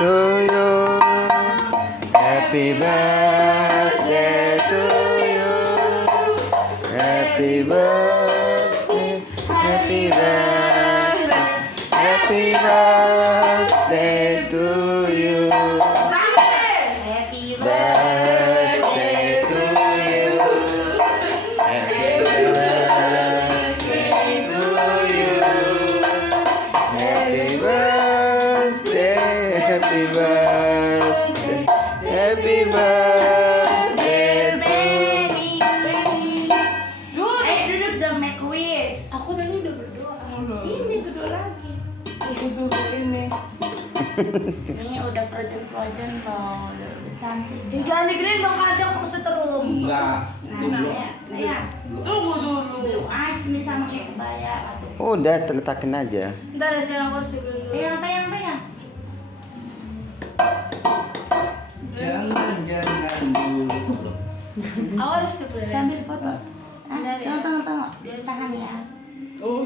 to you. Happy birthday to you. Happy birthday. Happy birthday. Happy birthday to you. Happy Birthday to you. Happy birthday to you. Happy birthday. Happy birthday. Happy birthday to Duduk dong, make wish. Aku tadi udah berdoa. Ini duduk lagi. Duduk ini. Ini udah frozen loh, udah cantik. Jangan digedein dong, nanti aku kesetrum. Enggak. Ya. Tunggu dulu. Ais nih sama kayak kebaya. Udah terletakin aja. Ntar ya, saya aku sih dulu. Pegang. Jangan dulu. Aku harus sebenarnya. Sambil foto. Bentar ya. Tunggu. Tahan ya. Oh.